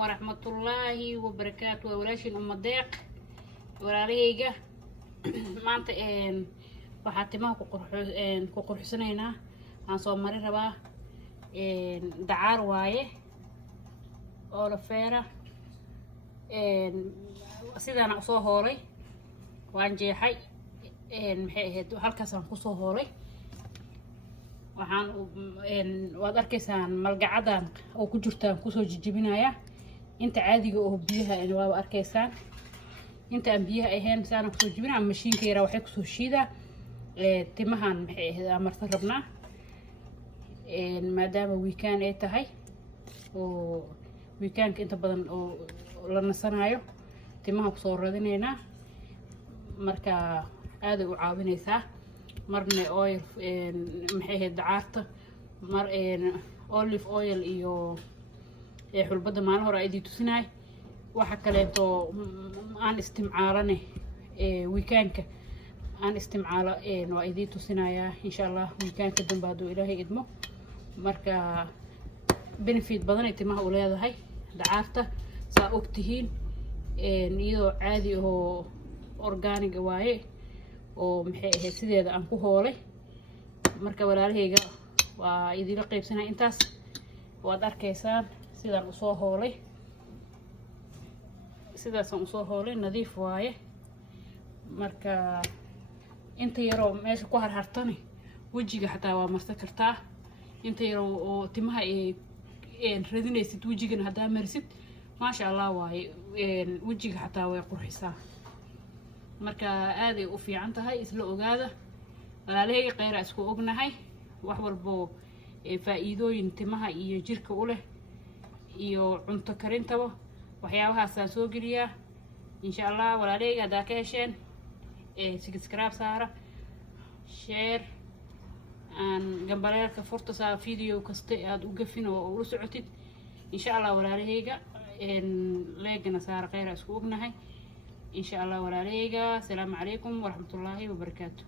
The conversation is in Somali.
ورحمة الله وبركاته ولاشين أم الضيق ولاليجا ما أنت وحاتمها كقر حسنينا عن صومري ربا دعار وايه أو فيرة سيدنا أصو هوري وان جيحي maxay halkaasaan kusoo hooray waxaan waad arkaysaan malgacadan oo ku jirtaan kusoo jijibinaya inta caadiga oo biyaha waa arkaysaan inta aan biyaha ahayn saan kusoo jibinaa mashiinka yara waxay kusoo shiidaa timahan maxay amarta rabnaa maadaama weekend ay tahay oo weekendka inta badan oo la nasanayo timaha kusoo radinaynaa marka aad u caawinaysaa marna oil maxay ahayd dacaarta mar olive oil iyo xulbada maalin hore ay tusinaay waxa kaleeto aan isticmaalane weekendka aan isticmaalo waa idin tusinayaa insha Allah weekendka dambe haduu Ilaahay idmo marka benefit badan ay timaha u leedahay dacaarta saa ogtihiin iyadoo caadi oo organic waaye oo maxay ahayd sideeda aan ku hoolay marka walaalahayga waa idin qaybsanay intaas waad arkaysaan sidaan u soo hoolay sidaasaan u soo hoolay nadiif waaye marka inta yar oo meesha ku harhartani wajiga xataa waa marsan kartaa inta yar oo timaha radinaysid wajigana hadaa marisid maasha Allah waaye wajiga xataa way qurxisaa marka aad ay u fiican tahay isla ogaada walaalahayga qeyr isku ognahay wax walbo faa'iidooyin timaha iyo jirka u leh iyo cunto karintaba waxyaabahaas aan soo geliyaa insha Allah walaalahayga hadaa ka hesheen subscribe saara share aan gambaleelka furta saa video kasta aad u gafin oo u socotid insha Allah walaalahayga leegana saara qeyr isku ognahay إن شاء الله ولا ريقة. السلام عليكم ورحمة الله وبركاته.